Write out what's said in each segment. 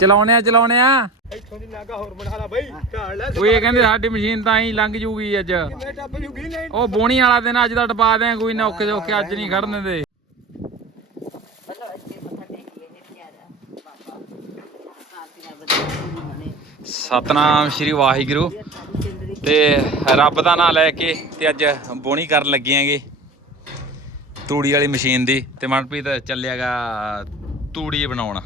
ਚਲਾਉਣੇ ਆ ਚਲਾਉਣੇ ਆ ਇੱਥੋਂ ਦੀ ਨਾਗਾ ਹੋਰ ਬਣਾ ਲਾ ਬਈ। ਢਾਲ ਲੈ ਕੋਈ ਇਹ ਕਹਿੰਦੇ ਸਾਡੀ ਮਸ਼ੀਨ ਤਾਂ ਹੀ ਲੰਘ ਜੂਗੀ ਅੱਜ। ਕਿਵੇਂ ਟੱਪ ਜੂਗੀ? ਨਹੀਂ। ਉਹ ਬੋਣੀ ਵਾਲਾ ਦਿਨ ਅੱਜ ਦਾ ਟਪਾ ਦੇ ਕੋਈ ਨਾ ਔਖੇ ਔਖੇ ਅੱਜ ਨਹੀਂ ਖੜਨ ਦਿੰਦੇ। ਸਤਨਾਮ ਸ਼੍ਰੀ ਵਾਹਿਗੁਰੂ। ਤੇ ਰੱਬ ਦਾ ਨਾਮ ਲੈ ਕੇ ਤੇ ਅੱਜ ਬੋਣੀ ਕਰਨ ਲੱਗੇ ਆਂਗੇ। ਤੂੜੀ ਵਾਲੀ ਮਸ਼ੀਨ ਦੀ। ਤੇ ਮਨਪ੍ਰੀਤ ਚੱਲਿਆਗਾ ਤੂੜੀ ਬਣਾਉਣ।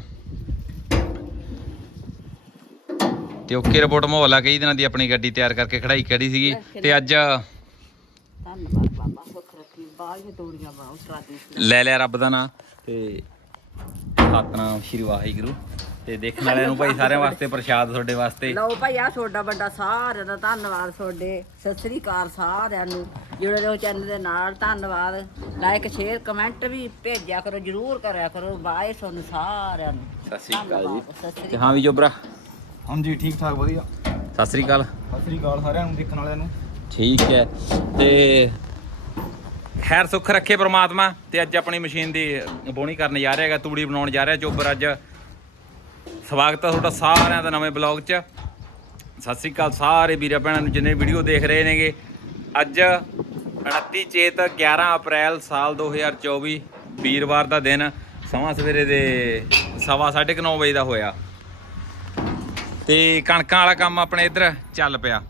ਤੇ ਓਕੇ ਰਿਪੋਰਟ ਮਾਹੌਲ ਕਈ ਦਿਨਾਂ ਦੀ ਆਪਣੀ ਗੱਡੀ ਤਿਆਰ ਕਰਕੇ ਖੜਾਈ ਕਰੀ ਸੀਗੀ ਤੇ ਅੱਜ ਧੰਨਵਾਦ ਬਾਬਾ ਸੁੱਖ ਰੱਖੀ ਬਾਹਰ ਤੋੜੀਆਂ ਬਣਾਉ ਸਰਾਦੀ ਲੈ ਲਿਆ ਰੱਬ ਦਾ ਨਾਮ ਤੇ ਸਤਨਾਮ ਸ਼੍ਰੀ ਵਾਹਿਗੁਰੂ। ਤੇ ਦੇਖਣ ਵਾਲਿਆਂ ਨੂੰ ਭਾਈ ਸਾਰਿਆਂ ਵਾਸਤੇ ਪ੍ਰਸ਼ਾਦ ਤੁਹਾਡੇ ਵਾਸਤੇ। ਲਓ ਭਾਈ ਆ ਤੁਹਾਡਾ ਵੱਡਾ ਸਾਰਿਆਂ ਦਾ ਧੰਨਵਾਦ ਤੁਹਾਡੇ। ਸਤਿ ਸ੍ਰੀ ਅਕਾਲ ਸਾਰਿਆਂ ਨੂੰ। ਜੁੜੇ ਰਹੋ ਚੈਨਲ ਦੇ ਨਾਲ ਧੰਨਵਾਦ। ਲਾਈਕ ਸ਼ੇਅਰ ਕਮੈਂਟ ਵੀ ਭੇਜਿਆ ਕਰੋ ਜਰੂਰ ਕਰਿਆ ਕਰੋ। ਬਾਏ ਤੁਹਾਨੂੰ ਸਾਰਿਆਂ ਨੂੰ। ਸਤਿ ਸ੍ਰੀ ਅਕਾਲ ਜੀ। ਤੇ ਹਾਂ ਵੀ ਜੋਬਰਾ। ਹਾਂਜੀ ਠੀਕ ਠਾਕ ਵਧੀਆ। ਸਤਿ ਸ੍ਰੀ ਅਕਾਲ। ਸਤਿ ਸ੍ਰੀ ਅਕਾਲ ਸਾਰਿਆਂ ਨੂੰ ਦੇਖਣ ਵਾਲਿਆਂ ਨੂੰ। ਠੀਕ ਹੈ ਤੇ ਖੈਰ ਸੁੱਖ ਰੱਖੇ ਪ੍ਰਮਾਤਮਾ ਤੇ ਅੱਜ ਆਪਣੀ ਮਸ਼ੀਨ ਦੀ ਬੋਣੀ ਕਰਨ ਜਾ ਰਿਹਾ ਹੈਗਾ ਤੂੜੀ ਬਣਾਉਣ ਜਾ ਰਿਹਾ ਚੋਬਰ ਅੱਜ ਸਵਾਗਤ ਹੈ ਤੁਹਾਡਾ ਸਾਰਿਆਂ ਦਾ ਨਵੇਂ ਬਲੌਗ 'ਚ। ਸਤਿ ਸ੍ਰੀ ਅਕਾਲ ਸਾਰੇ ਵੀਰਾਂ ਭੈਣਾਂ ਨੂੰ ਜਿੰਨੇ ਵੀਡੀਓ ਦੇਖ ਰਹੇ ਨੇਗੇ। ਅੱਜ 29 ਚੇਤ 11 ਅਪ੍ਰੈਲ ਸਾਲ 2024 ਵੀਰਵਾਰ ਦਾ ਦਿਨ ਸਮਾਂ ਸਵੇਰੇ ਦੇ ਸਵਾ ਸਾਢੇ ਕੁ ਨੌ ਵਜੇ ਦਾ ਹੋਇਆ। ਤੇ ਕਣਕਾਂ ਵਾਲਾ ਕੰਮ ਆਪਣੇ ਇੱਧਰ ਚੱਲ ਪਿਆ।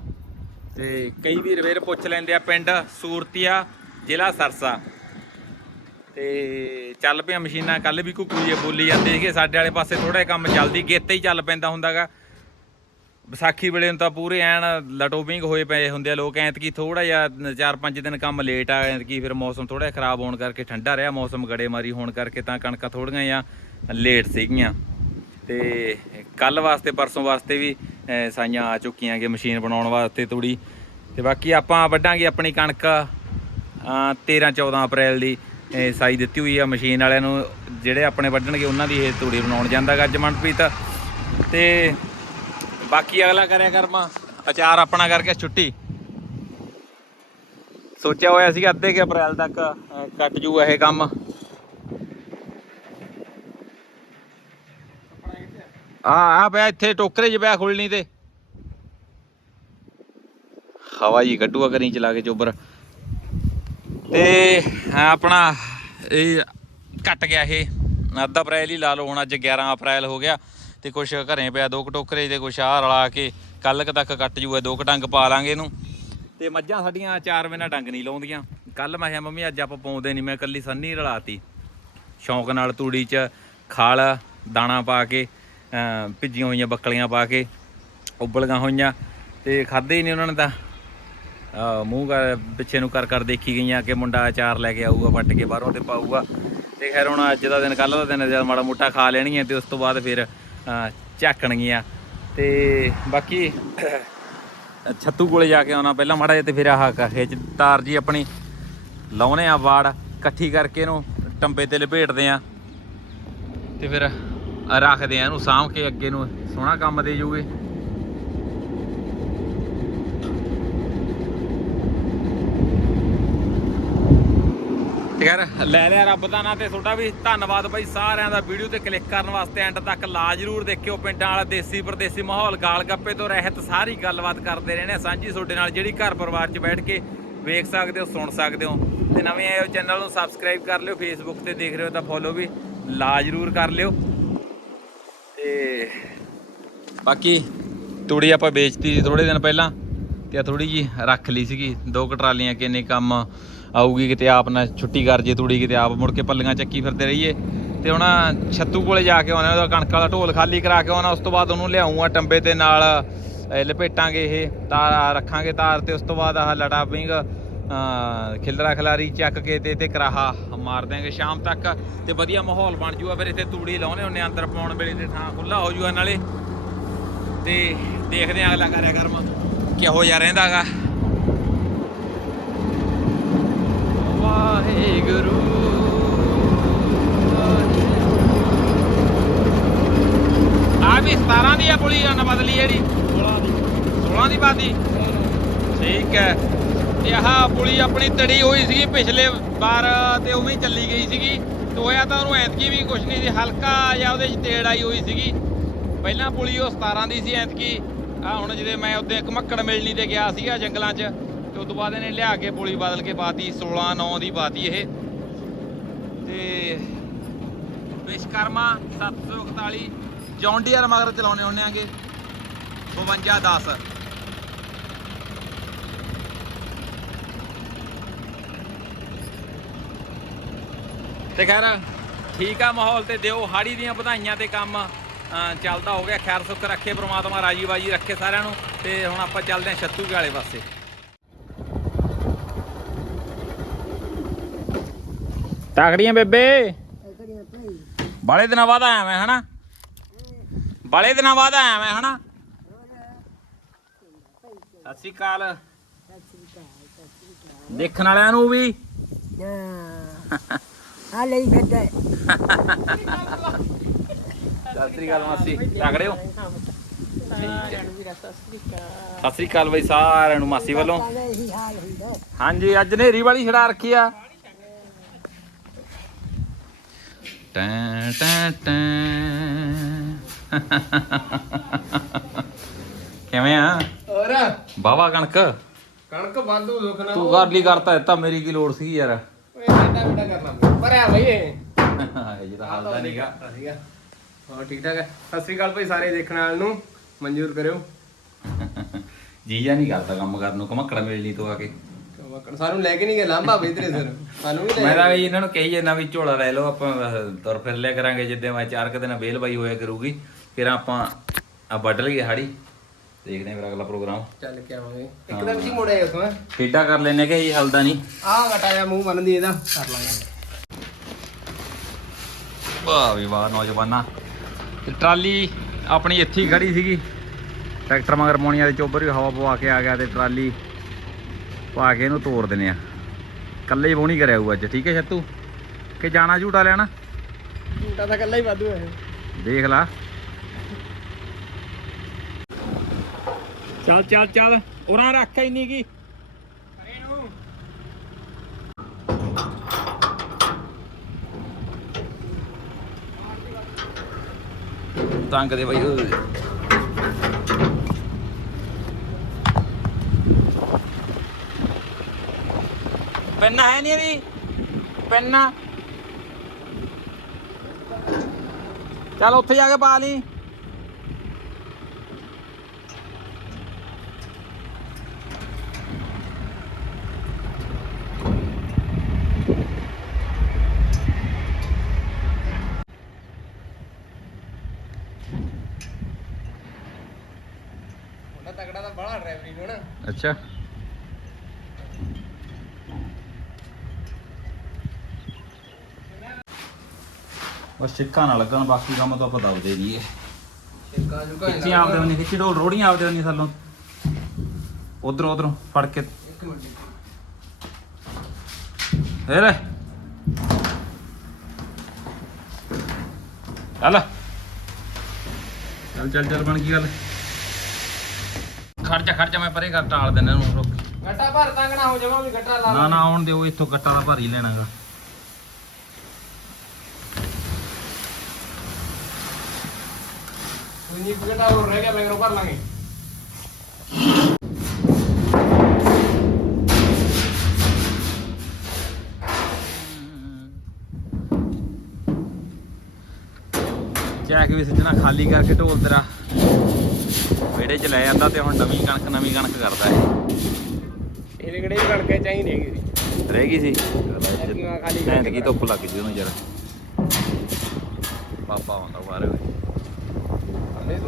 ਤੇ ਕਈ ਵੀਰ ਵੀਰ ਪੁੱਛ ਲੈਂਦੇ ਆ, ਪਿੰਡ ਸੂਰਤੀਆ, ਜ਼ਿਲ੍ਹਾ ਸਰਸਾ। ਤੇ ਚੱਲ ਪਿਆ ਮਸ਼ੀਨਾਂ ਕੱਲ ਵੀ ਕੁਕੂਏ ਬੋਲੀ ਜਾਂਦੇ ਸੀਗੇ, ਸਾਡੇ ਵਾਲੇ ਪਾਸੇ ਥੋੜਾ ਜਿਹਾ ਕੰਮ ਚੱਲਦੀ, ਗੇਤੇ ਹੀ ਚੱਲ ਪੈਂਦਾ ਹੁੰਦਾਗਾ। ਵਿਸਾਖੀ ਵੇਲੇ ਨੂੰ ਤਾਂ ਪੂਰੇ ਐਨ ਲਟੋਬਿੰਗ ਹੋਏ ਪਏ ਹੁੰਦੇ ਆ ਲੋਕ, ਐਤਕੀ ਥੋੜਾ ਜਿਹਾ 4-5 ਦਿਨ ਕੰਮ ਲੇਟ ਆ, ਐਤਕੀ ਫਿਰ ਮੌਸਮ ਥੋੜਾ ਜਿਹਾ ਖਰਾਬ ਹੋਣ ਕਰਕੇ ਠੰਡਾ ਰਿਹਾ, ਮੌਸਮ ਗੜੇਮਾਰੀ ਹੋਣ ਕਰਕੇ ਤਾਂ ਕਣਕਾਂ ਥੋੜੀਆਂ ਜਾਂ ਲੇਟ ਸੀਗੀਆਂ। ਤੇ ਕੱਲ ਵਾਸਤੇ, ਪਰਸੋਂ ਵਾਸਤੇ ਵੀ ਸਾਈਆਂ ਆ ਚੁੱਕੀਆਂ ਕਿ ਮਸ਼ੀਨ ਬਣਾਉਣ ਵਾਸਤੇ ਤੂੜੀ। ਤੇ ਬਾਕੀ ਆਪਾਂ ਵੱਢਾਂਗੇ ਆਪਣੀ ਕਣਕ 13 14 ਅਪ੍ਰੈਲ ਦੀ ਸਾਈ ਦਿੱਤੀ ਹੋਈ ਆ ਮਸ਼ੀਨ ਵਾਲਿਆਂ ਨੂੰ। ਜਿਹੜੇ ਆਪਣੇ ਵੱਢਣਗੇ, ਉਹਨਾਂ ਦੀ ਇਹ ਤੂੜੀ ਬਣਾਉਣ ਜਾਂਦਾਗਾ ਅੱਜ ਮਨਪ੍ਰੀਤ। ਤੇ ਬਾਕੀ ਅਗਲਾ ਕਰਿਆ ਕਰਮਾ ਅਚਾਰ ਆਪਣਾ ਕਰਕੇ ਛੁੱਟੀ। ਸੋਚਿਆ ਹੋਇਆ ਸੀ ਅੱਧੇ ਕਿ ਅਪ੍ਰੈਲ ਤੱਕ ਕੱਟ ਜੂ ਇਹ ਕੰਮ। ਆ ਆ ਪਿਆ ਇੱਥੇ, ਟੋਕਰੇ 'ਚ ਪਿਆ ਖੁੱਲਣੀ ਤੇ। ਹਵਾ ਜੀ ਕੱਢੂਆ ਕਰੀ ਚਲਾ ਕੇ ਚੋਬਰ। ਤੇ ਆਪਣਾ ਇਹ ਕੱਟ ਗਿਆ ਇਹ। ਅੱਧਾ ਅਪ੍ਰੈਲ ਹੀ ਲਾ ਲਓ, ਹੁਣ ਅੱਜ 11 ਅਪ੍ਰੈਲ ਹੋ ਗਿਆ। ਤੇ ਕੁਛ ਘਰੇ ਪਿਆ ਦੋ ਕੁ ਟੋਕਰੇ ਤੇ, ਕੁਛ ਆਹ ਰਲਾ ਕੇ ਕੱਲ ਕ ਤੱਕ ਕੱਟ ਜੂਗਾ, ਦੋ ਕੁ ਡੰਗ ਪਾ ਲਾਂਗੇ ਇਹਨੂੰ। ਤੇ ਮੱਝਾਂ ਸਾਡੀਆਂ ਚਾਰ ਮਹੀਨਾ ਡੰਗ ਨਹੀਂ ਲਾਉਂਦੀਆਂ। ਕੱਲ ਮੈਂ ਕਿਹਾ, ਮੰਮੀ, ਅੱਜ ਆਪਾਂ ਪਾਉਂਦੇ ਨਹੀਂ। ਮੈਂ ਕੱਲੀ ਸੰਨੀ ਰਲਾਤੀ। ਸ਼ੌਂਕ ਨਾਲ ਤੂੜੀ 'ਚ ਖਾਲ, ਦਾਣਾ ਪਾ ਕੇ ਭਿੱਜੀਆਂ ਹੋਈਆਂ ਬੱਕਲੀਆਂ ਪਾ ਕੇ, ਉਬਲੀਆਂ ਹੋਈਆਂ ਤੇ ਖਾਦੇ ਹੀ ਨਹੀਂ ਉਹਨਾਂ ਨੇ ਤਾਂ। ਮੂੰਹ ਕਰ ਪਿੱਛੇ ਨੂੰ ਕਰ ਕਰ ਦੇਖੀ ਗਈਆਂ ਕਿ ਮੁੰਡਾ ਅਚਾਰ ਲੈ ਕੇ ਆਊਗਾ, ਵੱਟ ਕੇ ਬਾਹਰੋਂ ਤੇ ਪਾਊਗਾ। ਤੇ ਖੈਰ ਹੁਣ ਅੱਜ ਦਾ ਦਿਨ ਕੱਲ ਦਾ ਦਿਨ ਜਦ ਮਾੜਾ ਮੋਟਾ ਖਾ ਲੈਣਗੀਆਂ ਤੇ ਉਸ ਤੋਂ ਬਾਅਦ ਫਿਰ ਝਾਕਣਗੀਆਂ। ਤੇ ਬਾਕੀ ਛੱਤੂ ਕੋਲੇ ਜਾ ਕੇ ਆਉਣਾ, ਪਹਿਲਾਂ ਮਾੜਾ ਜਿਹਾ ਤੇ ਫਿਰ ਆਹ ਕ- ਤਾਰ ਜੀ ਆਪਣੀ ਲਾਉਨੇ ਆ ਵਾੜ, ਇਕੱਠੀ ਕਰਕੇ ਇਹਨੂੰ ਟੰਬੇ ਤੇ ਲਪੇਟਦੇ ਆ। ਤੇ ਫਿਰ ਰੱਖਦੇ ਆ ਇਹਨੂੰ ਸਾਂਭ ਕੇ ਅੱਗੇ ਨੂੰ ਸੋਹਣਾ ਕੰਮ ਦੇ ਜੂਗੇ। ਤੇ ਲੈ ਲਿਆ ਰੱਬ ਦਾ ਨਾਂ ਤੇ ਤੁਹਾਡਾ ਵੀ ਧੰਨਵਾਦ ਬਾਈ ਸਾਰਿਆਂ ਦਾ ਵੀਡੀਓ ਤੇ ਕਲਿੱਕ ਕਰਨ ਵਾਸਤੇ। ਐਂਡ ਤੱਕ ਲਾ ਜਰੂਰ ਦੇਖਿਓ ਪਿੰਡਾਂ ਵਾਲਾ, ਦੇਸੀ ਪਰਦੇਸੀ ਮਾਹੌਲ, ਗਾਲ ਗੱਪੇ ਤੋਂ ਰਹਿਤ ਸਾਰੀ ਗੱਲਬਾਤ ਕਰਦੇ ਰਹਿੰਦੇ ਆ ਸਾਂਝੀ ਤੁਹਾਡੇ ਨਾਲ ਜਿਹੜੀ ਘਰ ਪਰਿਵਾਰ 'ਚ ਬੈਠ ਕੇ ਵੇਖ ਸਕਦੇ ਹੋ, ਸੁਣ ਸਕਦੇ ਹੋ। ਤੇ ਨਵੇਂ ਆਏ ਹੋ ਚੈਨਲ ਨੂੰ ਸਬਸਕ੍ਰਾਈਬ ਕਰ ਲਿਓ ਫੇਸਬੁੱਕ ਤੇ ਦੇਖ ਰਹੇ ਹੋ ਤਾਂ ਫੋਲੋ ਵੀ ਲਾ ਜਰੂਰ ਕਰ ਲਿਓ। ਤੇ ਬਾਕੀ ਤੂੜੀ ਆਪਾਂ ਵੇਚਤੀ ਸੀ ਥੋੜੇ ਦਿਨ ਪਹਿਲਾਂ ਤੇ ਆ ਥੋੜੀ ਜੀ ਰੱਖ ਲਈ ਸੀਗੀ। ਦੋ ਕੁ ਕਿੰਨੇ ਕੰਮ ਆਊਗੀ ਕਿਤੇ ਆਪ ਨਾ ਛੁੱਟੀ ਕਰ ਜੇ ਤੂੜੀ, ਕਿਤੇ ਆਪ ਮੁੜ ਕੇ ਪੱਲੀਆਂ ਚੱਕੀ ਫਿਰਦੇ ਰਹੀਏ। ਤੇ ਹੁਣ ਛੱਤੂ ਕੋਲੇ ਜਾ ਕੇ ਆਉਣਾ, ਉਹਦਾ ਕਣਕ ਵਾਲਾ ਢੋਲ ਖਾਲੀ ਕਰਾ ਕੇ ਆਉਣਾ, ਉਸ ਤੋਂ ਬਾਅਦ ਉਹਨੂੰ ਲਿਆਉਂਗਾ ਟੰਬੇ ਤੇ ਨਾਲ ਲਪੇਟਾਂਗੇ ਇਹ, ਤਾਰ ਰੱਖਾਂਗੇ ਤਾਰ ਤੇ ਉਸ ਤੋਂ ਬਾਅਦ ਆਹ ਲੜਾ ਪਿੰਗ ਖਿਲਰਾ ਖਿਲਾਰੀ ਚੱਕ ਕੇ ਤੇ ਤੇ ਕਰਾਹਾ ਮਾਰ ਦਿਆਂਗੇ ਸ਼ਾਮ ਤੱਕ ਤੇ ਵਧੀਆ ਮਾਹੌਲ ਬਣ ਜੂਗਾ ਫਿਰ ਇੱਥੇ ਤੂੜੀ ਲਾਉਣੇ ਹੁੰਨੇ ਅੰਦਰ ਪਾਉਣ ਵੇਲੇ ਤੇ ਥਾਂ ਖੁੱਲਾ ਹੋ ਜੂਗਾ ਨਾਲੇ। ਤੇ ਦੇਖਦੇ ਆਂ ਅਗਲਾ ਕਰਿਆ ਕਰਮ ਕਿਹੋ ਜਿਹਾ ਰਹਿੰਦਾਗਾ। ਵਾਹਿਗੁਰੂ। ਆ ਵੀ 17 ਦੀ ਆ ਪੁਲੀ ਆ ਬਦਲੀ ਜਿਹੜੀ। 16 ਦੀ। 16 ਦੀ ਬਾਦੀ। ਠੀਕ ਹੈ। ਤੇ ਆਹ ਪੁਲੀ ਆਪਣੀ ਤੜੀ ਹੋਈ ਸੀਗੀ ਪਿਛਲੇ ਵਾਰ ਤੇ ਉਵੇਂ ਹੀ ਚੱਲੀ ਗਈ ਸੀਗੀ। ਤੇ ਹੋਇਆ ਤਾਂ ਉਹਨੂੰ ਐਤਕੀ ਵੀ ਕੁਝ ਨਹੀਂ ਸੀ, ਹਲਕਾ ਜਾਂ ਉਹਦੇ 'ਚ ਤੇੜ ਆਈ ਹੋਈ ਸੀਗੀ। ਪਹਿਲਾਂ ਪੁਲੀ ਉਹ 17 ਦੀ ਸੀ ਐਤਕੀ, ਆ ਹੁਣ ਜਿਹਦੇ ਮੈਂ ਉੱਤੇ ਮੱਕੜ ਮਿਲਣੀ ਤੇ ਗਿਆ ਸੀਗਾ ਜੰਗਲਾਂ 'ਚ, ਤੇ ਉਸ ਤੋਂ ਬਾਅਦ ਇਹਨੇ ਲਿਆ ਕੇ ਪੁਲੀ ਬਦਲ ਕੇ ਪਾਤੀ 16 9 ਦੀ ਪਾਤੀ ਇਹ। ਤੇ ਵਿਸ਼ਕਰਮਾ 741 ਜੌਂਡੀਅਰ ਮਗਰ ਚਲਾਉਣੇ ਹੁੰਦੇ ਆਂਗੇ। 52 10 ਤੇ ਖੈਰ, ਠੀਕ ਆ ਮਾਹੌਲ ਤੇ ਦਿਓ, ਹਾੜੀ ਦੀਆਂ ਵਧਾਈਆਂ ਤੇ ਕੰਮ ਚੱਲਦਾ ਹੋ ਗਿਆ। ਖੈਰ ਸੁੱਖ ਰੱਖੇ, ਪ੍ਰਮਾਤਮਾ ਰਾਜੀ ਬਾਜੀ ਰੱਖੇ ਸਾਰਿਆਂ ਨੂੰ। ਤੇ ਹੁਣ ਆਪਾਂ ਚੱਲਦੇ ਹਾਂ ਛੱਤੂ ਵਾਲੇ ਪਾਸੇ। ਤਾਕੜੀਆਂ ਬੇਬੇ। ਬਾਲੇ ਦਿਨਾਂ ਬਾਅਦ ਆਇਆ ਮੈਂ, ਹਨਾ? ਬਾਲੇ ਦਿਨਾਂ ਬਾਅਦ ਆਇਆ ਮੈਂ, ਹਨਾ? ਸਤਿ ਸ਼੍ਰੀ ਅਕਾਲ। ਦੇਖਣ ਵਾਲਿਆਂ ਨੂੰ ਵੀ। ਆ ਲਈ ਫਿਰਦਾ ਸਤਿ ਸ੍ਰੀ ਅਕਾਲ ਮਾਸੀ ਤਾਕੜੇ ਹੋ? ਠੀਕ ਹੈ ਸਤਿ ਸ੍ਰੀ ਅਕਾਲ ਬਈ ਸਾਰਿਆਂ ਨੂੰ ਮਾਸੀ ਵੱਲੋਂ। ਹਾਂਜੀ ਅੱਜ ਨੇਰੀ ਵਾਲੀ ਛੜਾ ਰੱਖੀ ਆ। ਟੈਂ ਟੈਂ ਟੈਂ। ਕਿਵੇਂ ਆ? ਔਰ ਬਾਵਾ ਕਣਕ? ਕਣਕ ਵਾਧੂ ਦੁੱਖ ਨਾ ਤੂੰ ਕਰ ਲਈ ਕਰਤਾ ਦਿੱਤਾ ਮੇਰੀ ਕੀ ਲੋੜ ਸੀ ਯਾਰ। ਓਏ ਐਡਾ ਵੱਡਾ ਕਰਨਾ ਭਰਿਆ ਬਈ ਇਹ ਇਹ ਤਾਂ ਹਾਲਦਾ ਨਹੀਂਗਾ ਠੀਕ ਆ ਹਾਂ ਠੀਕ ਠਾਕ ਹੈ? ਸਤਿ ਸ੍ਰੀ ਅਕਾਲ ਭਾਈ, ਸਾਰੇ ਦੇਖਣ ਵਾਲਿਆਂ ਨੂੰ। ਮਨਜ਼ੂਰ ਕਰਿਓ। ਜੀਜਾ ਨਹੀਂ ਕਰਦਾ ਕੰਮ ਕਰਨ ਨੂੰ ਕਮਕੜਾ ਮਿਲਣੀ ਤੋਂ ਆ ਕੇ ਸਾਨੂੰ ਲੈ ਕੇ ਨਹੀਂ ਗਏ। ਲਾਂਭਾ ਬਈ ਤੇਰੇ ਸਿਰ। ਸਾਨੂੰ ਵੀ ਮੈਂ ਤਾਂ ਵੀ ਇਹਨਾਂ ਨੂੰ, ਕਹੀ ਜਾਂਦਾ ਵੀ ਝੋਲਾ ਲੈ ਲਓ, ਆਪਾਂ ਤੁਰ ਫਿਰ ਲਿਆ ਕਰਾਂਗੇ ਜਿੱਦੇ ਮੈਂ ਚਾਰ ਕੁ ਦਿਨ ਵੇਲ ਬਾਈ ਹੋਇਆ ਕਰੂਗੀ, ਫਿਰ ਆਪਾਂ ਆ ਵੱਢ ਲਈਏ ਹਾੜੀ। ਦੇਖਦੇ ਹਾਂ ਫਿਰ ਅਗਲਾ ਪ੍ਰੋਗਰਾਮ। ਚੱਲ ਕੇ ਆਵਾਂਗੇ। ਇੱਕ ਤਾਂ ਵੀ ਮੋੜਿਆ ਉਸੋਂ ਖੇਡਾ ਕਰ ਲੈਨੇ ਕਿ ਇਹ ਹਲਦਾ ਨਹੀਂ? ਆਹ ਘਟਾਇਆ ਮੂੰਹ ਬੰਨਦੀ ਇਹਦਾ ਕਰ ਲਾਂਗੇ। ਵਾਹ ਵੀ ਵਾਹ ਨੌਜਵਾਨਾਂ। ਤੇ ਟਰਾਲੀ ਆਪਣੀ ਇੱਥੇ ਹੀ ਖੜੀ ਸੀਗੀ। ਟਰੈਕਟਰ ਮਗਰ ਮੋਣੀਆਂ ਦੇ ਚੋਬਰ ਵੀ ਹਵਾ ਪਵਾ ਕੇ ਆ ਗਿਆ ਤੇ ਟਰਾਲੀ ਪਾ ਕੇ ਇਹਨੂੰ ਤੋੜ ਦਿੰਨੇ ਆ ਕੱਲੇ ਹੀ ਬੋਣੀ ਕਰਿਆ ਹੋਊ ਅੱਜ ਠੀਕ ਹੈ ਛੱਤੂ? ਕਿ ਜਾਣਾ ਝੂਟਾ ਲੈਣਾ? ਝੂਟਾ ਤਾਂ ਕੱਲਾ ਹੀ ਵਾਧੂ ਹੈ। ਦੇਖ ਲਾ। ਚੱਲ ਚੱਲ ਚੱਲ। ਉਹਨਾਂ ਰੱਖ ਹੀ ਨਹੀਂ ਕੀ। ਤੰਗ ਦੇ ਬਾਈ ਪੈਨਾ ਹੈ ਨਹੀਂ ਇਹਦੀ। ਪੈਨਾ। ਚੱਲ ਉੱਥੇ ਜਾ ਕੇ ਪਾ ਲਈ। ਉਹਦਾ ਤਗੜਾ ਤਾਂ ਬੜਾ ਡਰਾਈਵਰੀ ਨੂੰ ਨਾ। ਅੱਛਾ। ਬਸ ਸਿੱਕਾ ਨਾ ਲੱਗਣ ਬਾਕੀ ਕੰਮ ਤਾਂ ਆਪਾਂ ਦੱਸਦੇ ਨਹੀਂ ਸ਼ਿਰਕਾ ਜੁਕਾ ਆਪਦੇ ਉਹਨੇ ਖਿੱਚੀ ਢੋਲ ਰੋੜੀਆਂ ਆਪਦੇ ਉਹਨੇ ਥੱਲੋਂ। ਉਧਰੋਂ ਉਧਰੋਂ ਫੜ ਕੇ। ਇੱਕ ਮਿੰਟ ਇਹ ਲੈ ਚੱਲ। ਚੱਲ ਚੱਲ ਚੱਲ ਬਣ ਗਈ ਗੱਲ। ਖੜ ਜਾ ਮੈਂ ਪਰੇ ਕਰ ਟਾਲ ਦਿੰਦਾ ਇਹਨੂੰ ਰੁਕ। ਗੱਟਾ ਭਰ ਤੰਗਣਾ ਹੋ ਜਾਵਾਂ ਵੀ ਗੱਟਾ ਲਾ ਨਾ ਨਾ ਆਉਣ ਦਿਓ ਇੱਥੋਂ ਗੱਟਾ ਦਾ ਭਰ ਹੀ ਲੈਣਾਗਾ। ਕੋਈ ਨਹੀਂ ਗੱਟਾ ਹੋਰ ਰਹਿ ਗਿਆ ਮੈਂ ਭਰ ਲਾਂਗੇ। ਚੈੱਕ ਵੀ ਸੱਜਣਾ ਖਾਲੀ ਕਰਕੇ ਢੋਲ ਤੇਰਾ। ਵਿਹੜੇ 'ਚ ਲੈ ਜਾਂਦਾ ਤੇ ਹੁਣ ਨਵੀਂ ਕਣਕ ਨਵੀਂ ਕਣਕ ਕਰਦਾ ਹੈ ਇਹਦੇ ਕਿਹੜੇ ਕਣਕੇ ਚਾਹੀਦੀ ਹੈਗੀ ਸੀ। ਰਹਿ ਗਈ ਸੀ? ਕਰਕੇ ਐਤਕੀ ਧੁੱਪ ਲੱਗ ਗਈ ਉਹਨੂੰ ਜਰਾ। ਪਾਪਾ ਆਉਂਦਾ ਬਾਹਰ।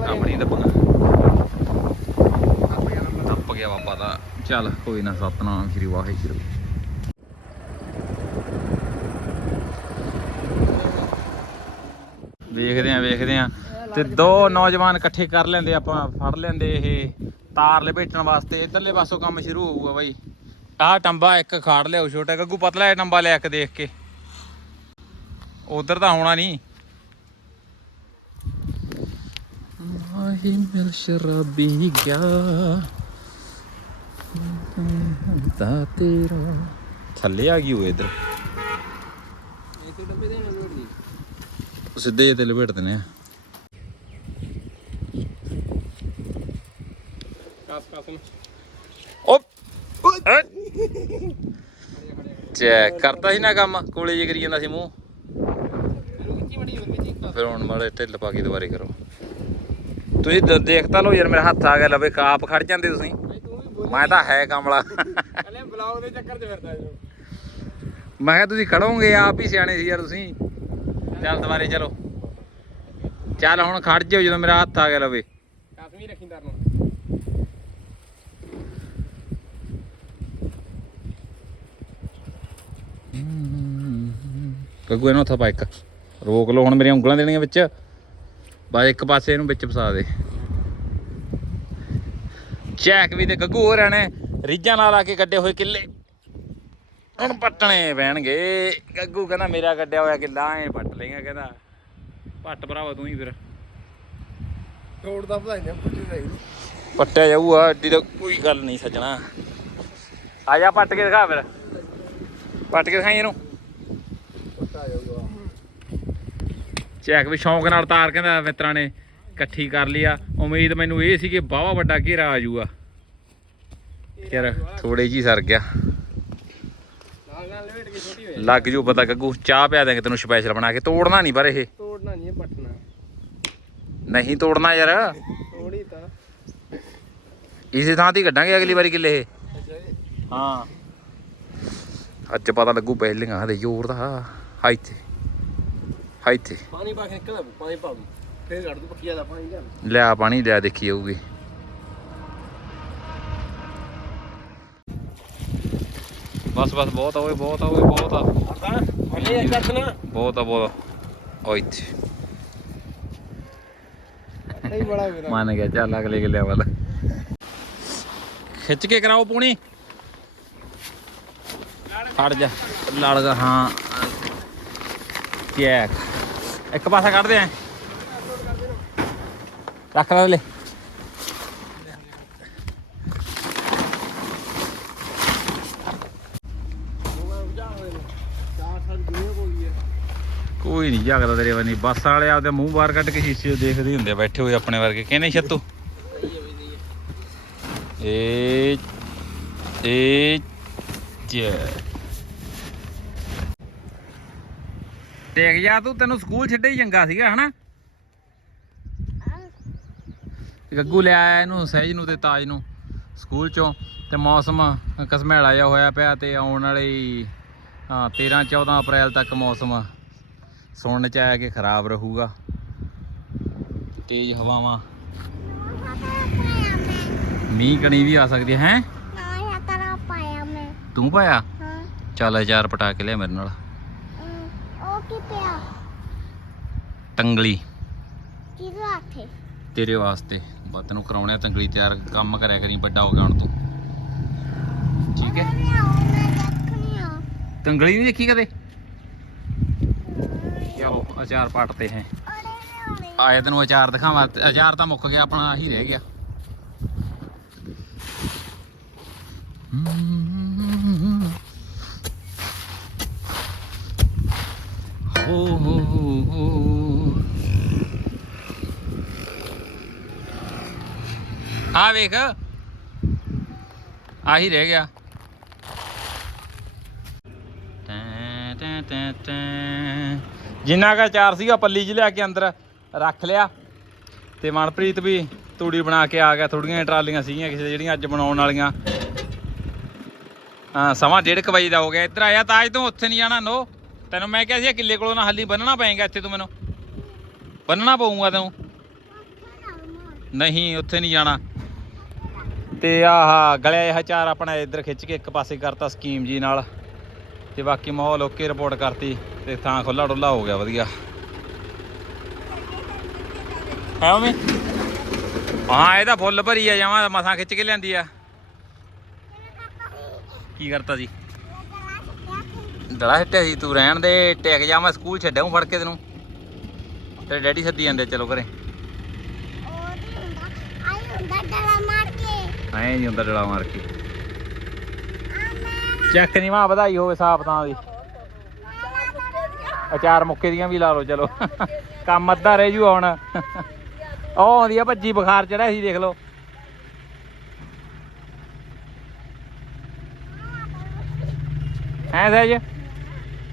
ਆਪਣੀ ਦੱਬਣਾ ਟੱਪ ਗਿਆ ਬਾਬਾ ਦਾ। ਚੱਲ ਕੋਈ ਨਾ ਸਤਨਾਮ ਸ੍ਰੀ ਵਾਹਿਗੁਰੂ। ਵੇਖਦੇ ਆ ਵੇਖਦੇ ਆ। ਤੇ ਦੋ ਨੌਜਵਾਨ ਇਕੱਠੇ ਕਰ ਲੈਂਦੇ ਆਪਾਂ ਫੜ ਲੈਂਦੇ ਇਹ ਤਾਰ ਲਪੇਟਣ ਵਾਸਤੇ। ਇਧਰਲੇ ਪਾਸੋਂ ਕੰਮ ਸ਼ੁਰੂ ਹੋਊਗਾ ਬਾਈ। ਆਹ ਟੰਬਾ ਇੱਕ ਖਾੜ ਲਿਆਓ ਛੋਟਾ ਗੱਗੂ ਪਤਲਾ ਜਿਹਾ ਟੰਬਾ ਲਿਆ ਕੇ ਦੇਖ ਕੇ। ਉਧਰ ਤਾਂ ਹੋਣਾ ਨਹੀਂ। ਮਾਹੀ ਮਿਲ ਸ਼ਰਾਬੀ ਗਿਆ। ਦਾ ਤੇਰਾ। ਥੱਲੇ ਆ ਗਈ ਉਹ ਇਧਰ। ਤੋਂ ਸਿੱਧੇ ਜਿਹੇ ਤੇ ਲਪੇਟ ਦਿੰਦੇ ਆ। ਚੈੱਕ ਕਰਤਾ ਸੀ ਨਾ ਕੰਮ ਕੋਲੇ ਜੇ ਕਰੀ ਜਾਂਦਾ ਸੀ ਮੂੰਹ ਫਿਰ ਹੁਣ ਮਾੜੇ ਢਿੱਲ ਪਾ ਕੇ ਦੁਬਾਰੇ ਕਰੋ ਤੁਸੀਂ ਦ- ਦੇਖ ਤਾਂ ਲਓ ਯਾਰ ਮੇਰਾ ਹੱਥ ਆ ਗਿਆ ਲਵੇ ਕਾਪ ਖੜ ਜਾਂਦੇ ਤੁਸੀਂ ਮੈਂ ਤਾਂ ਹੈ ਕਮਲਾ ਹਲੇ ਬਲੌਗ ਦੇ ਚੱਕਰ 'ਚ ਫਿਰਦਾ ਇਹਨੂੰ ਮੈਂ ਕਿਹਾ ਤੁਸੀਂ ਖੜੋਗੇ ਆਪ ਹੀ ਸਿਆਣੇ ਸੀ ਯਾਰ ਤੁਸੀਂ ਚੱਲ ਦੁਬਾਰੇ ਚਲੋ ਚੱਲ ਹੁਣ ਖੜ ਜਿਓ ਜਦੋਂ ਮੇਰਾ ਹੱਥ ਆ ਗਿਆ ਲਵੇ ਕਾਸਮੀ ਰੱਖੀ ਦਰ ਨੂੰ ਗੱਗੂ ਇਹਨੂੰ ਉੱਥੇ ਪਾ ਇੱਕ। ਰੋਕ ਲਓ ਹੁਣ ਮੇਰੀਆਂ ਉਂਗਲਾਂ ਦੇਣੀਆਂ ਵਿੱਚ। ਬਸ ਇੱਕ ਪਾਸੇ ਇਹਨੂੰ ਵਿੱਚ ਫਸਾ ਦੇ। ਚੈਕ ਵੀ ਤੇ ਗੱਗੂ ਹੋ ਰਹੇ ਨੇ ਰੀਜਾਂ ਨਾਲ ਆ ਕੇ ਕੱਢੇ ਹੋਏ ਕਿੱਲੇ। ਹੁਣ ਪੱਟਣੇ ਪੈਣਗੇ। ਗੱਗੂ ਕਹਿੰਦਾ ਮੇਰਾ ਕੱਢਿਆ ਹੋਇਆ ਕਿੱਲਾ ਐ ਪੱਟ ਲੇਗਾ ਕਹਿੰਦਾ। ਪੱਟ ਭਰਾਵਾ ਤੂੰ ਹੀ ਫਿਰ। ਤੋੜ ਦਾ ਭਜਾਈਆਂ ਪੁੱਟੀ ਰਹੀ ਪੱਟਿਆ ਜਾਊਗਾ ਐਡੀ ਤਾਂ ਕੋਈ ਗੱਲ ਨਹੀਂ ਸੱਜਣਾ। ਆ ਜਾ ਪੱਟ ਕੇ ਦਿਖਾ ਫਿਰ। ਪੱਟ ਕੇ ਦਿਖਾਈ ਇਹਨੂੰ। ਚੈੱਕ ਵੀ ਸ਼ੌਂਕ ਨਾਲ ਤਾਰ ਕਹਿੰਦਾ ਮਿੱਤਰਾਂ ਨੇ ਇਕੱਠੀ ਕਰ ਲਈ ਆ। ਉਮੀਦ ਮੈਨੂੰ ਇਹ ਸੀ ਕਿ ਬਾਵਾ ਵੱਡਾ ਘੇਰਾ ਆ ਜਾਊਗਾ। ਯਾਰ ਥੋੜੇ ਜੀ ਸਰ ਗਿਆ। ਲੱਗ ਜੂ ਪਤਾ ਗੱਗੂ ਚਾਹ ਪਿਆ ਦੇਂਗੇ ਤੈਨੂੰ ਸਪੈਸ਼ਲ ਬਣਾ ਕੇ। ਤੋੜਨਾ ਨਹੀਂ ਪਰ ਇਹ। ਤੋੜਨਾ ਨਹੀਂ ਪੱਟਣਾ। ਨਹੀਂ ਤੋੜਨਾ ਯਾਰ। ਤੋੜੀ ਤਾਂ। ਇਸੇ ਥਾਂ ਤੇ ਕੱਢਾਂਗੇ ਅਗਲੀ ਵਾਰੀ ਕਿੱਲੇ ਇਹ। ਹਾਂ। ਅੱਜ ਪਤਾ ਲੱਗੂ ਪਹਿਲੀਆਂ ਦੇ ਜ਼ੋਰ ਦਾ। ਹਾਈ ਤੇ ਹਾਈ ਤੇ ਪਾਣੀ ਕੇ ਨਿਕਲਦਾ ਪਾਣੀ ਪਾ ਦੂੰ। ਫੇਰ ਕੱਢ ਦੂੰ ਪੱਕੀਆ ਦਾ ਪਾਣੀ ਲਿਆ ਪਾਣੀ ਲਿਆ ਦੇਖੀ ਜਾਊਗੀ। ਬਸ ਬਸ ਬਹੁਤ ਆ ਓਏ ਬਹੁਤ ਆ ਓਏ ਬਹੁਤ ਆ। ਹਲੇ ਇੱਕ ਨਾ। ਬਹੁਤ ਆ ਬਹੁਤ ਆ। ਓਏ ਇੱਥੇ। ਨਹੀਂ ਬੜਾ ਮੇਰਾ। ਮੰਨ ਗਿਆ ਚੱਲ ਅਗਲੇ ਕਿੱਲੇ ਵੱਲ ਖਿੱਚ ਕੇ ਕਰਾਓ ਪੂਣੀ। ਖੜ ਜਾ। ਲੜ ਗਾ, ਹਾਂ। ਚੈਕ। ਇੱਕ ਪਾਸਾ ਕੱਢਦੇ ਆ। ਰੱਖ ਲੈ ਲੈ ਕੋਈ ਹੈ ਨਹੀਂ ਜਾਗਦਾ ਤੇਰੇ ਵਾਲੀ ਬੱਸ ਵਾਲੇ ਆਪਦੇ ਮੂੰਹ ਬਾਹਰ ਕੱਢ ਕੇ ਸ਼ੀਸ਼ੇ ਦੇਖਦੇ ਹੁੰਦੇ ਬੈਠੇ ਹੋਏ ਆਪਣੇ ਵਰਗੇ। ਕਹਿੰਦੇ ਛੱਤੂ? ਏ ਏ ਜੇ ਦੇਖ ਜਾ ਤੂੰ ਤੈਨੂੰ ਸਕੂਲ ਛੱਡੇ ਹੀ ਚੰਗਾ ਸੀਗਾ ਹਨਾ? ਗੱਗੂ ਲੈ ਆਇਆ ਇਹਨੂੰ ਸਹਿਜ ਨੂੰ ਤੇ ਤਾਜ ਨੂੰ ਸਕੂਲ ਚੋਂ। ਤੇ ਮੌਸਮ ਕਸਮੈਲਾ ਜਿਹਾ ਹੋਇਆ ਪਿਆ ਤੇ ਆਉਣ ਵਾਲੀ ਹਾਂ 13 14 ਅਪ੍ਰੈਲ ਤੱਕ ਮੌਸਮ ਸੁਣਨ ਚ ਆਇਆ ਕਿ ਖਰਾਬ ਰਹੂਗਾ। ਤੇਜ਼ ਹਵਾਵਾਂ। ਮੀਂਹ ਕਣੀ ਵੀ ਆ ਸਕਦੀ ਹੈ ਤੂੰ ਪਾਇਆ? ਚੱਲ ਅਚਾਰ ਪਟਾ ਕੇ ਲਿਆ ਮੇਰੇ ਨਾਲ। ਕੀ ਪਿਆ ਤੰਗਲੀ। ਕਿਹਦੇ ਹੱਥੇ ਤੇਰੇ ਵਾਸਤੇ। ਬਸ ਤੈਨੂੰ ਕਰਾਉਣੇ ਆ ਤੰਗਲੀ ਤਿਆਰ ਕੰਮ ਕਰਿਆ ਕਰੀ ਵੱਡਾ ਹੋ ਗਿਆ ਹੁਣ ਤੂੰ। ਠੀਕ ਹੈ। ਤੰਗਲੀ ਨਹੀਂ ਦੇਖੀ ਕਦੇ? ਚਲੋ ਅਚਾਰ ਪਟਤੇ ਹੈ। ਆਏ ਤੈਨੂੰ ਅਚਾਰ ਦਿਖਾਵਾਂ। ਅਚਾਰ ਤਾਂ ਮੁੱਕ ਗਿਆ ਆਪਣਾ ਆਹੀ ਰਹਿ ਗਿਆ। ਹੋ ਹੋ ਹੋ ਹੋ ਆ ਵੇਖ। ਆਹੀ ਰਹਿ ਗਿਆ। ਟੈਂ ਜਿੰਨਾ ਕਾ ਚਾਰ ਸੀਗਾ, ਪੱਲੀ 'ਚ ਲਿਆ ਕੇ ਅੰਦਰ ਰੱਖ ਲਿਆ। ਤੇ ਮਨਪ੍ਰੀਤ ਵੀ ਤੂੜੀ ਬਣਾ ਕੇ ਆ ਗਿਆ। ਥੋੜੀਆਂ ਟਰਾਲੀਆਂ ਸੀਗੀਆਂ ਕਿਸੇ ਜਿਹੜੀਆਂ ਅੱਜ ਬਣਾਉਣ ਵਾਲੀਆਂ। ਹਾਂ, ਸਮਾਂ ਡੇਢ ਕੁ ਵਜੇ ਦਾ ਹੋ ਗਿਆ। ਇੱਧਰ ਆਇਆ ਤਾਜ ਤੂੰ ਉੱਥੇ ਨਹੀਂ ਜਾਣਾ, ਨੋ। ਤੈਨੂੰ ਮੈਂ ਕਿਹਾ ਸੀ ਇਹ ਕਿੱਲੇ ਕੋਲੋਂ ਨਾ ਹਾਲੀ ਬੰਨਣਾ ਪਏਗਾ ਇੱਥੇ ਤੂੰ ਮੈਨੂੰ। ਬੰਨਣਾ ਪਊਗਾ ਤੈਨੂੰ। ਨਹੀਂ, ਉੱਥੇ ਨਹੀਂ ਜਾਣਾ। ਤੇ ਆਹ ਗਲਿਆ ਇਹ ਚਾਰ ਆਪਣਾ ਇੱਧਰ ਖਿੱਚ ਕੇ ਇੱਕ ਪਾਸੇ ਕਰਤਾ ਸਕੀਮ ਜੀ ਨਾਲ। ਤੇ ਬਾਕੀ ਮਾਹੌਲ ਓਕੇ ਰਿਪੋਰਟ ਕਰਤੀ ਤੇ ਥਾਂ ਖੁੱਲਾ ਡੁੱਲਾ ਹੋ ਗਿਆ ਵਧੀਆ। ਹੈ ਮੰਮੀ? ਹਾਂ ਇਹਦਾ ਫੁੱਲ ਭਰੀ ਆ ਜਾਵਾਂ ਮਸਾਂ ਖਿੱਚ ਕੇ ਲਿਆਂਦੀ ਆ। ਕੀ ਕਰਤਾ ਜੀ? ਡਲਾ ਹਟਿਆ ਸੀ ਤੂੰ ਰਹਿਣ ਦੇ, ਟਿਕ ਜਾ, ਮੈਂ ਸਕੂਲ ਛੱਡਿਆ ਹੂੰ ਫੜ ਕੇ ਤੈਨੂੰ। ਤੇਰੇ ਡੈਡੀ ਸੱਦੀ ਜਾਂਦੇ ਚਲੋ ਘਰੇ। ਐ ਨਹੀਂ ਹੁੰਦਾ ਡਲਾ ਮਾਰ ਕੇ। ਚੱਕ ਨਹੀਂ ਮਾਂ, ਵਧਾਈ ਹੋਵੇ ਸਾਫ਼ ਤਾਂ ਦੀ। ਅਚਾਰ ਮੁੱਕੇ ਦੀਆਂ ਵੀ ਲਾ ਲਓ, ਚਲੋ। ਕੰਮ ਅੱਧਾ ਰਹਿ ਜੂ ਹੁਣ। ਉਹ ਆਉਂਦੀ ਆ ਭੱਜੀ, ਬੁਖਾਰ ਚੜਿਆ ਸੀ, ਦੇਖ ਲਓ। ਹੈ ਸਹਿਜ?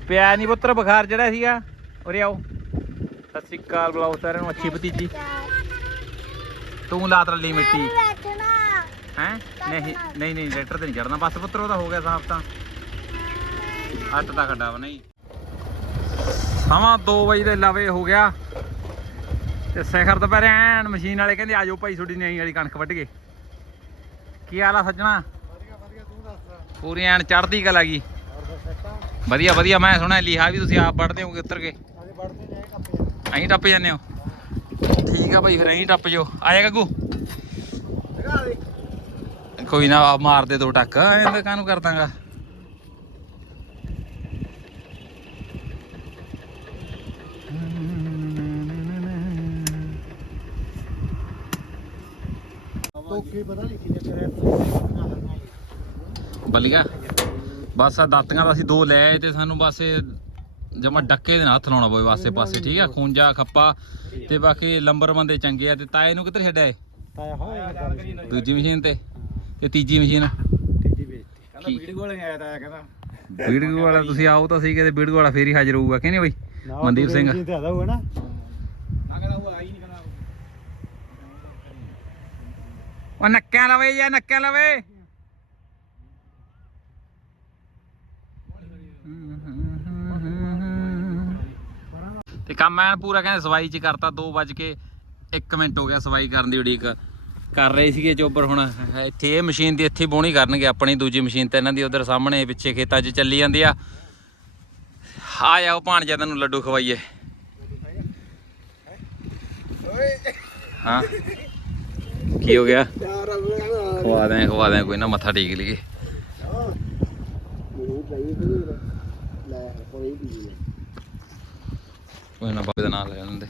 ਪਿਆ ਨਹੀਂ ਪੁੱਤਰ ਬੁਖਾਰ ਜਿਹੜਾ ਸੀਗਾ। ਉਰੇ ਆਓ। ਸਤਿ ਸ਼੍ਰੀ ਅਕਾਲ ਬੁਲਾਓ ਸਾਰਿਆਂ ਨੂੰ ਅੱਛੀ ਭਤੀਜੀ। ਤੂੰ ਲਾਤ ਰੱਲੀ ਮਿੱਟੀ। ਹੈ? ਨਹੀਂ ਨਹੀਂ ਨਹੀਂ ਲੈਟਰ ਤੇ ਨਹੀਂ ਚੜਨਾ ਬਸ ਪੁੱਤਰ ਉਹਦਾ ਹੋ ਗਿਆ ਸਾਫ਼ ਤਾਂ। ਅੱਟ ਦਾ ਖੱਡਾ ਵਾ ਨਹੀਂ। ਸਮਾਂ 2 ਵਜੇ ਦੇ ਲਵੇ ਹੋ ਗਿਆ। ਤੇ ਸਿਖਰ ਦੁਪਹਿਰੇ ਐਨ ਮਸ਼ੀਨ ਵਾਲੇ ਕਹਿੰਦੇ ਆਜੋ ਭਾਈ ਤੁਹਾਡੀ ਨਹੀਂ ਵਾਲੀ ਕਣਕ ਵੱਢ ਗਏ ਕੀ ਹਾਲ ਆ ਸੱਜਣਾ? ਪੂਰੀ ਐਨ ਚੜਦੀ ਕਲਾ ਗਈ ਵਧੀਆ ਵਧੀਆ ਮੈਂ ਸੁਣਿਆ ਲਿਹਾ ਵੀ ਤੁਸੀਂ ਆਪ ਵੱਢਦੇ ਹੋਗੇ ਉੱਤਰ ਕੇ। ਅਸੀਂ ਟੱਪ ਜਾਂਦੇ ਹੋ। ਠੀਕ ਆ ਭਾਈ ਫਿਰ ਅਸੀਂ ਟੱਪ ਜੋ ਆਇਆ ਗੱਗੂ। ਕੋਈ ਨਾ ਆ ਮਾਰ ਦੇ ਦੋ ਟੱਕ। ਐਂ ਤਾਂ ਕਾਹਨੂੰ ਕਰ ਦਾਂਗਾ ਬਲੀਆ। ਬਸ ਆ ਦਾਤੀਆਂ ਦਾ ਅਸੀਂ ਦੋ ਲੈ ਆਏ ਤੇ ਸਾਨੂੰ ਬਸ ਜਮਾ ਡੱਕੇ ਦੇ ਨਾਲ ਹੱਥ ਲਾਉਣਾ ਪਵੇ ਵਾਸੇ ਪਾਸੇ ਠੀਕ ਆ? ਖੂੰਜਾ ਖੱਪਾ ਤੇ ਬਾਕੀ ਲੰਬਰ ਬੰਦੇ ਚੰਗੇ ਆ ਤੇ ਤਾਏ ਨੂੰ ਕਿੱਧਰ ਛੱਡਿਆ ਏ ਦੂਜੀ ਮਸ਼ੀਨ ਤੇ? ਤੇ ਤੀਜੀ ਮਸ਼ੀਨ? ਤੀਜੀ ਵੇਚਤੀ? ਵੀਡੀਓ ਵਾਲੇ ਆਇਆ ਤਾਇਆ ਕਹਿੰਦਾ। ਵੀਡੀਓ ਵਾਲਾ ਤੁਸੀਂ ਆਓ ਤਾਂ ਸਹੀ ਕਿਤੇ ਵੀਡੀਓ ਵਾਲਾ ਫੇਰ ਹੀ ਹਾਜ਼ਰ ਹੋਊਗਾ ਕਿ ਨਹੀਂ ਬਈ? ਮਨਦੀਪ ਸਿੰਘ। ਨਾ। ਕਹਿੰਦਾ ਉਹ ਆਈ ਨਹੀਂ ਕਹਿੰਦਾ ਉਹ। ਨੱਕਿਆਂ ਲਵੇ ਯਾ ਨੱਕਿਆਂ ਲਵੇ? ਤੇ ਕੰਮ ਐਨ ਪੂਰਾ ਕਹਿੰਦੇ ਸਵਾਈ ਚ ਕਰਤਾ 2 ਵਜ ਕੇ 1 ਮਿੰਟ ਹੋ ਗਿਆ ਸਵਾਈ ਕਰਨ ਦੀ ਉਡੀਕ ਕਰ ਰਹੇ ਸੀਗੇ ਚੋਬਰ ਹੁਣ ਇੱਥੇ ਇਹ ਮਸ਼ੀਨ ਦੀ ਇੱਥੇ ਬੋਣੀ ਕਰਨਗੇ, ਆਪਣੀ ਦੂਜੀ ਮਸ਼ੀਨ ਤਾਂ ਇਹਨਾਂ ਦੀ ਉਧਰ ਸਾਹਮਣੇ, ਪਿੱਛੇ ਖੇਤਾਂ 'ਚ ਚੱਲੀ ਜਾਂਦੀ ਆ। ਆ ਜਾਓ ਭਾਣਜਾ ਤੈਨੂੰ ਲੱਡੂ ਖਵਾਈਏ। ਹਾਂ। ਕੀ ਹੋ ਗਿਆ? ਖਵਾ ਦੇ ਖਵਾ ਦੇ ਕੋਈ ਨਾ, ਮੱਥਾ ਟੇਕ ਲਈਏ। ਕੋਈ ਨਾ ਬਾਬੇ ਦਾ ਨਾਮ ਲੈ ਲੈਂਦੇ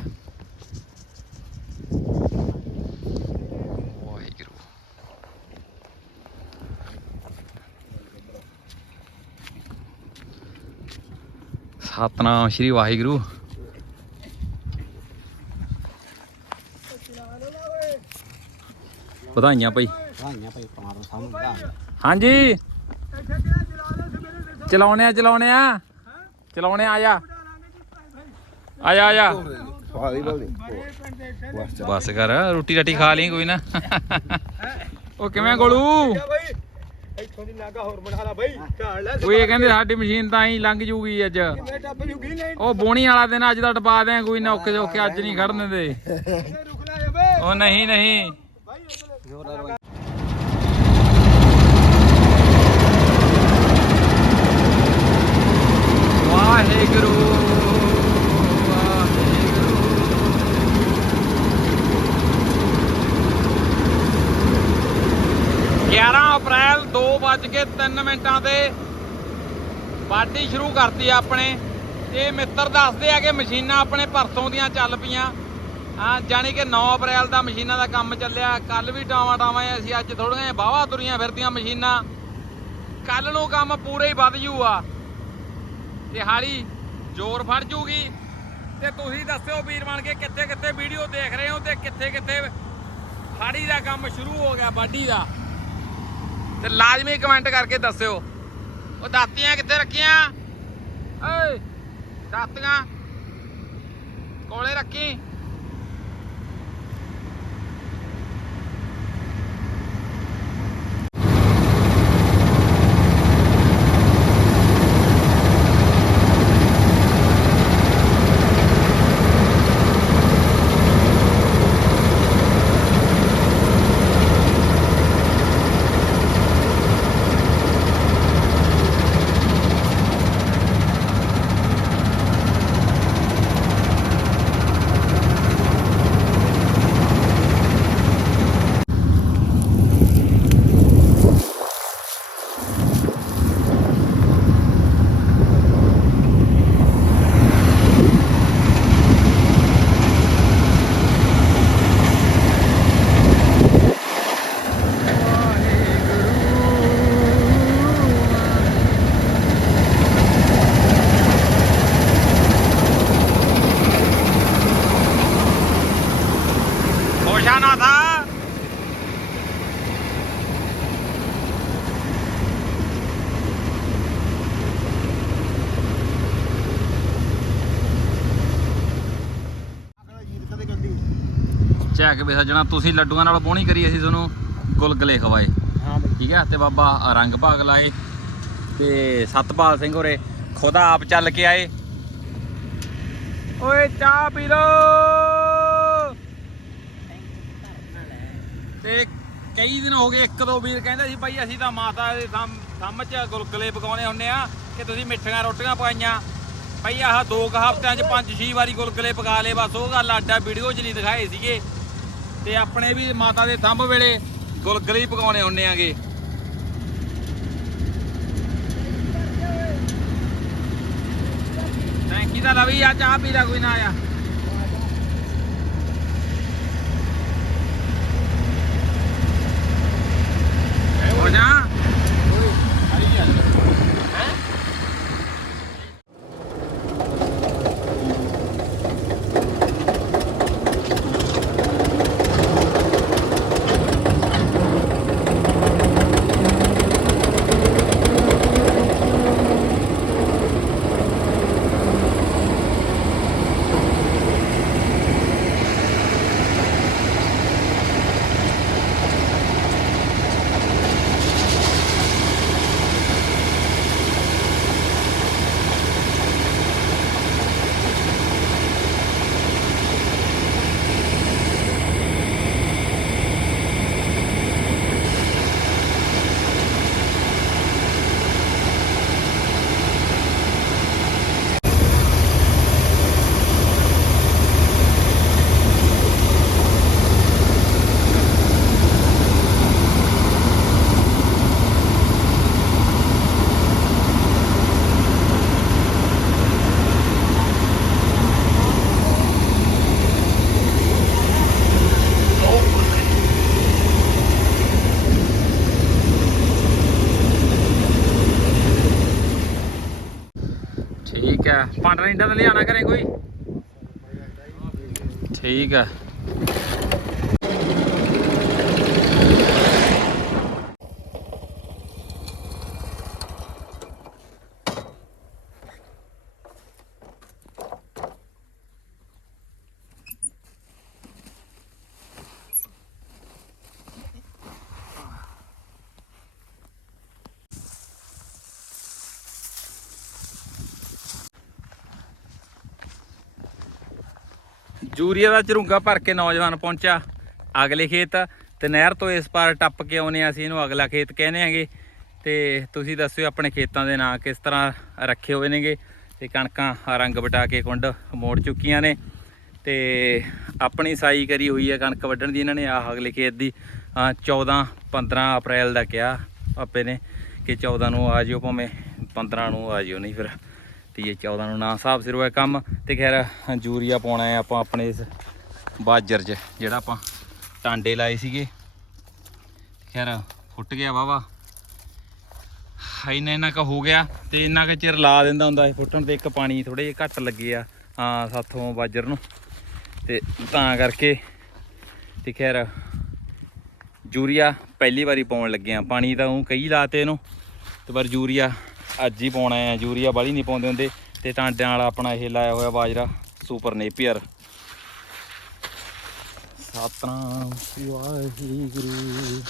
ਸਤਨਾਮ ਸ਼੍ਰੀ ਵਾਹਿਗੁਰੂ ਵਧਾਈਆਂ ਭਾਈ ਭਾਈਆਂ ਭਾਈ ਪਰਮਾਤਮਾ ਸਾਨੂੰ ਹਾਂਜੀ ਚਲਾਉਣੇ ਆ ਚਲਾਉਣੇ ਆ ਚਲਾਉਣੇ ਆ ਜਾ। ਆ ਜਾ ਆ ਜਾ। ਬਸ ਕਰ ਰੋਟੀ ਰਾਟੀ ਖਾ ਲਈ ਕੋਈ ਨਾ। ਉਹ ਕਿਵੇਂ ਗੋਲੂ? ਇੱਥੋਂ ਦੀ ਨਾਗਾ ਹੋਰ ਬਣਾ ਲਾ ਭਾਈ ਝਾੜ ਲੈ ਉਹ ਇਹ ਕਹਿੰਦੇ ਸਾਡੀ ਮਸ਼ੀਨ ਤਾਂ ਹੀ ਲੰਘ ਜੂਗੀ ਅੱਜ। ਮੈਂ ਟੱਪ ਜੂਗੀ ਨਹੀਂ ਉਹ ਬੋਣੀ ਵਾਲਾ ਦਿਨ ਅੱਜ ਦਾ ਟਪਾ ਦੇ ਕੋਈ ਨਾ ਔਖੇ ਔਖੇ ਅੱਜ ਨਹੀਂ ਖੜਨ ਦਿੰਦੇ। ਰੁਕ ਲੈ ਬੇ ਉਹ ਨਹੀਂ ਨਹੀਂ। ਵਾਹਿਗੁਰੂ 11 ਅਪ੍ਰੈਲ 2:03 ਮਿੰਟਾਂ ਤੇ ਪਾਰਟੀ ਸ਼ੁਰੂ ਕਰਤੀ ਆਪਣੇ। ਇਹ ਮਿੱਤਰ ਦੱਸਦੇ ਆ ਕਿ ਮਸ਼ੀਨਾਂ ਆਪਣੇ ਪਰਸੋਂ ਦੀਆਂ ਚੱਲ ਪਈਆਂ। ਹਾਂ ਜਾਣੀ ਕਿ 9 ਅਪ੍ਰੈਲ ਦਾ ਮਸ਼ੀਨਾਂ ਦਾ ਕੰਮ ਚੱਲਿਆ। ਕੱਲ ਵੀ ਟਾਵਾਂ ਟਾਵਾਂ ਅਸੀਂ ਅੱਜ ਥੋੜੀਆਂ ਬਾਵਾ ਤੁਰੀਆਂ ਫਿਰਦੀਆਂ ਮਸ਼ੀਨਾਂ। ਕੱਲ ਨੂੰ ਕੰਮ ਪੂਰੇ ਹੀ ਵੱਧ ਜੂ ਆ ਤੇ ਹਾਲੀ ਜ਼ੋਰ ਫੜ ਜੂਗੀ। ਤੇ ਤੁਸੀਂ ਦੱਸਿਓ ਵੀਰ ਬਣ ਕੇ ਕਿੱਥੇ ਕਿੱਥੇ ਵੀਡੀਓ ਦੇਖ ਰਹੇ ਹੋ ਤੇ ਕਿੱਥੇ ਕਿੱਥੇ ਹਾੜੀ ਦਾ ਕੰਮ ਸ਼ੁਰੂ ਹੋ ਗਿਆ ਬਾਡੀ ਦਾ। ਤੇ ਲਾਜ਼ਮੀ ਕਮੈਂਟ ਕਰਕੇ ਦੱਸਿਓ। ਉਹ ਦਾਤੀਆਂ ਕਿੱਥੇ ਰੱਖੀਆਂ? ਓਏ, ਦਾਤੀਆਂ। ਕੋਲੇ ਰੱਖੀ ਹੋਸ਼ਾ ਨਾ ਥਾ ਚੈੱਕ ਵੀ ਸੱਜਣਾ ਤੁਸੀਂ ਲੱਡੂਆਂ ਨਾਲ ਬੋਣੀ ਕਰੀ ਅਸੀਂ ਤੁਹਾਨੂੰ ਗੁਲਗਲੇ ਖਵਾਏ। ਹਾਂ ਬਈ। ਠੀਕ ਹੈ ਤੇ ਬਾਬਾ ਰੰਗ ਭਾਗ ਲਾਏ। ਤੇ ਸਤਪਾਲ ਸਿੰਘ ਹੋਰੇ ਖੁਦ ਆਪ ਚੱਲ ਕੇ ਆਏ। ਓਏ ਚਾਹ ਪੀ ਲੋ ਤੇ ਕਈ ਦਿਨ ਹੋ ਗਏ ਇੱਕ ਦੋ ਵੀਰ ਕਹਿੰਦੇ ਸੀ ਭਾਈ ਅਸੀਂ ਤਾਂ ਮਾਤਾ ਦੇ ਥੰਮ 'ਚ ਗੁਲਗੁਲੇ ਪਕਾਉਣੇ ਹੁੰਨੇ ਆ ਕਿ ਤੁਸੀਂ ਮਿੱਠੀਆਂ ਰੋਟੀਆਂ ਪਕਾਈਆਂ। ਭਾਈ ਆਹ ਦੋ ਕੁ ਹਫ਼ਤਿਆਂ 'ਚ ਪੰਜ ਛੇ ਵਾਰੀ ਗੁਲਗੁਲੇ ਪਕਾ ਲਏ ਬਸ ਉਹ ਗੱਲ ਆਡਾ ਵੀਡੀਓ 'ਚ ਨਹੀਂ ਦਿਖਾਏ ਸੀਗੇ। ਤੇ ਆਪਣੇ ਵੀ ਮਾਤਾ ਦੇ ਥੰਬ ਵੇਲੇ ਗੁਲਗੁਲੇ ਹੀ ਪਕਾਉਣੇ ਹੁੰਨੇ ਆਗੇ। ਟੈਂਕੀ ਦਾ ਲਵੀ ਆ ਚਾਹ ਪੀ ਲੈ ਕੋਈ ਨਾ ਆਇਆ। ਹੋ ਜਾ ਠੀਕ ਹੈ ਪਾਂਡਾ ਰਿੰਡਾ ਤਾਂ ਲਿਆਣਾ ਕਰੇ ਕੋਈ? ਠੀਕ ਆ। ਯੂਰੀਆ ਦਾ ਝਰੂੰਗਾ ਭਰ ਕੇ ਨੌਜਵਾਨ ਪਹੁੰਚਿਆ। ਅਗਲੇ ਖੇਤ ਤੇ ਨਹਿਰ ਤੋਂ ਇਸ ਪਾਰ ਟੱਪ ਕੇ ਆਉਨੇ ਆ ਅਸੀਂ, ਇਹਨੂੰ ਅਗਲਾ ਖੇਤ ਕਹਿੰਦੇ ਆਂਗੇ ਤੇ ਤੁਸੀਂ ਦੱਸਿਓ ਆਪਣੇ ਖੇਤਾਂ ਦੇ ਨਾਂ ਕਿਸ ਤਰ੍ਹਾਂ ਰੱਖੇ ਹੋਏ ਨੇਗੇ। ਤੇ ਕਣਕਾਂ ਰੰਗ ਵਟਾ ਕੇ ਕੁੰਡ ਮੋੜ ਚੁੱਕੀਆਂ ਨੇ। ਤੇ ਆਪਣੀ ਸਾਈ ਕਰੀ ਹੋਈ ਹੈ ਕਣਕ ਵੱਢਣ ਦੀ ਇਹਨਾਂ ਨੇ, ਆਹ ਅਗਲੇ ਖੇਤ ਦੀ, ਅਹ 14 15 ਅਪ੍ਰੈਲ ਦਾ ਕਿਹਾ ਆਪੇ ਨੇ ਕਿ 14 ਨੂੰ ਆ ਜਿਓ, ਭਾਵੇਂ 15 ਨੂੰ ਆ ਜਿਓ, ਨਹੀਂ ਫਿਰ। ਤੀਏ 14 ਨੂੰ ਨਾ ਹਿਸਾਬ ਸਿਰ ਹੋਇਆ ਕੰਮ ਤੇ ਖੈਰ ਯੂਰੀਆ ਪਾਉਣਾ ਹੈ ਆਪਾਂ ਆਪਣੇ ਇਸ ਬਾਜਰ 'ਚ, ਜਿਹੜਾ ਆਪਾਂ ਟਾਂਡੇ ਲਾਏ ਸੀਗੇ। ਖੈਰ ਫੁੱਟ ਗਿਆ ਵਾਵਾ ਇੰਨਾ ਇੰਨਾ ਕ ਹੋ ਗਿਆ ਤੇ ਇੰਨਾ ਕ ਚਿਰ ਲਾ ਦਿੰਦਾ ਹੁੰਦਾ ਸੀ ਫੁੱਟਣ ਤੇ ਇੱਕ ਪਾਣੀ ਥੋੜੇ ਜਿਹਾ ਘੱਟ ਲੱਗੇ ਆ, ਹਾਂ, ਸਾਥੋਂ ਬਾਜਰ ਨੂੰ। ਤੇ ਤਾਂ ਕਰਕੇ ਤੇ ਖੈਰ ਯੂਰੀਆ ਪਹਿਲੀ ਵਾਰੀ ਪਾਉਣ ਲੱਗੇ ਆ। ਪਾਣੀ ਤਾਂ ਉਹ ਕਈ ਲਾਤੇ ਇਹਨੂੰ, ਤੇ ਪਰ ਯੂਰੀਆ ਅੱਜ ਹੀ ਪਾਉਣਾ ਹੈ, ਯੂਰੀਆ ਬਾਲੀ ਨਹੀਂ ਪਾਉਂਦੇ ਹੁੰਦੇ ਤੇ ਟਾਂਡਿਆਂ ਵਾਲਾ ਆਪਣਾ ਇਹ ਲਾਇਆ ਹੋਇਆ ਬਾਜਰਾ super Napier Satnam Shri Waheguru.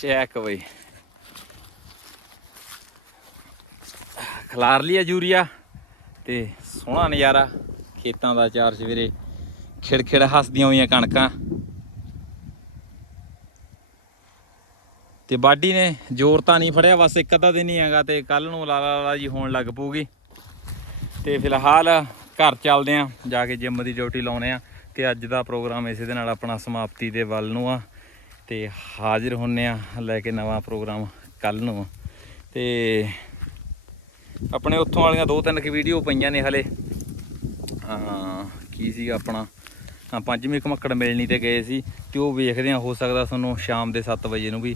Check ਬਈ ਖਲਾਰ ਲਿਆ ਯੂਰੀਆ ਤੇ ਸੋਹਣਾ ਨਜ਼ਾਰਾ ਖੇਤਾਂ ਦਾ ਚਾਰ ਸਵੇਰੇ ਖਿੜਖਿੜ ਹੱਸਦੀਆਂ ਹੋਈਆਂ ਕਣਕਾਂ। ਤੇ ਬਾਡੀ ਨੇ ਜ਼ੋਰ ਤਾਂ ਨਹੀਂ ਫੜਿਆ, ਬਸ ਇੱਕ ਅੱਧਾ ਦਿਨ ਹੀ ਹੈਗਾ ਤੇ ਕੱਲ ਨੂੰ ਲਾਲਾ ਲਾਲਾ ਜੀ ਹੋਣ ਲੱਗ ਪਊਗੀ। ਤੇ ਫਿਲਹਾਲ ਘਰ ਚੱਲਦੇ ਆਂ, ਜਾ ਕੇ ਜਿੰਮ ਦੀ ਡਿਊਟੀ ਲਾਉਣੇ ਆ ਤੇ ਅੱਜ ਦਾ ਪ੍ਰੋਗਰਾਮ ਇਸੇ ਦੇ ਨਾਲ ਆਪਣਾ ਸਮਾਪਤੀ ਦੇ ਵੱਲ ਨੂੰ ਆ। ਤੇ ਹਾਜ਼ਰ ਹੁੰਨੇ ਆ ਲੈ ਕੇ ਨਵਾਂ ਪ੍ਰੋਗਰਾਮ ਕੱਲ ਨੂੰ। ਤੇ ਆਪਣੇ ਉੱਥੋਂ ਵਾਲੀਆਂ ਦੋ ਤਿੰਨ ਕਿ ਵੀਡੀਓ ਪਈਆਂ ਨੇ ਹਲੇ। ਕੀ ਸੀਗਾ ਆਪਣਾ? ਹਾਂ, ਪੰਜਵੀਂ ਘਮੱਕੜ ਮਿਲਣੀ ਤੇ ਗਏ ਸੀ ਤੇ ਉਹ ਵੇਖਦੇ ਆ ਹੋ ਸਕਦਾ ਤੁਹਾਨੂੰ ਸ਼ਾਮ ਦੇ 7 ਵਜੇ ਨੂੰ ਵੀ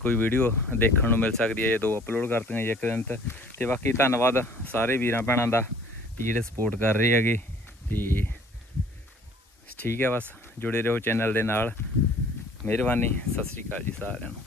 ਕੋਈ ਵੀਡੀਓ ਦੇਖਣ ਨੂੰ ਮਿਲ ਸਕਦੀ ਹੈ ਜੇ ਦੋ ਅਪਲੋਡ ਕਰਤੀਆਂ ਜੀ ਇੱਕ ਦਿਨ ਤੇ। ਤੇ ਬਾਕੀ ਧੰਨਵਾਦ ਸਾਰੇ ਵੀਰਾਂ ਭੈਣਾਂ ਦਾ ਜਿਹੜੇ ਸਪੋਰਟ ਕਰ ਰਹੇ ਹੈਗੇ। ਤੇ ਠੀਕ ਹੈ ਬਸ, ਜੁੜੇ ਰਹੋ ਚੈਨਲ ਦੇ ਨਾਲ। ਮਿਹਰਬਾਨੀ ਸਤਿ ਸ੍ਰੀ ਅਕਾਲ ਜੀ ਸਾਰਿਆਂ ਨੂੰ।